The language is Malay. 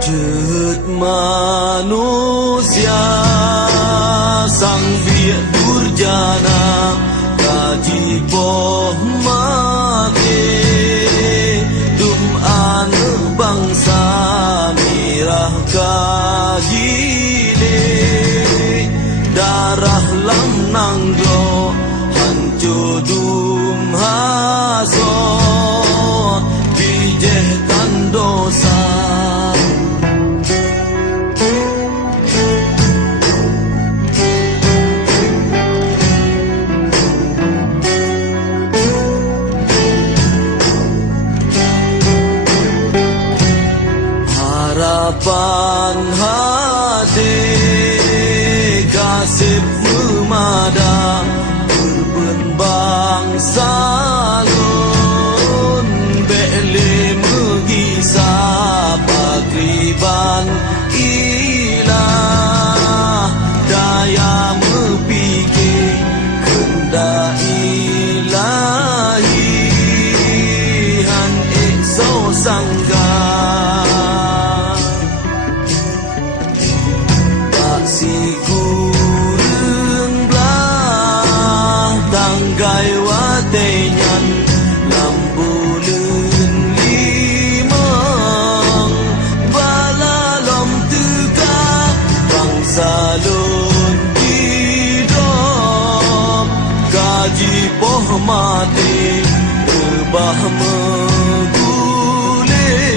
Chợt manusia sang via durjana kaji poh mate dum an bangsa mirah kaji le darah lam nanggo hancur dum haso bijehkan dosa harapan hati kasih memadam berbenbang salun bele megisah pagriban ilah daya mepikir kendak ilahi han ekso sangga sigurun belah tanggai watenyan lambulun limang balalom tega bangsa lun hidup gaji poh mati rebah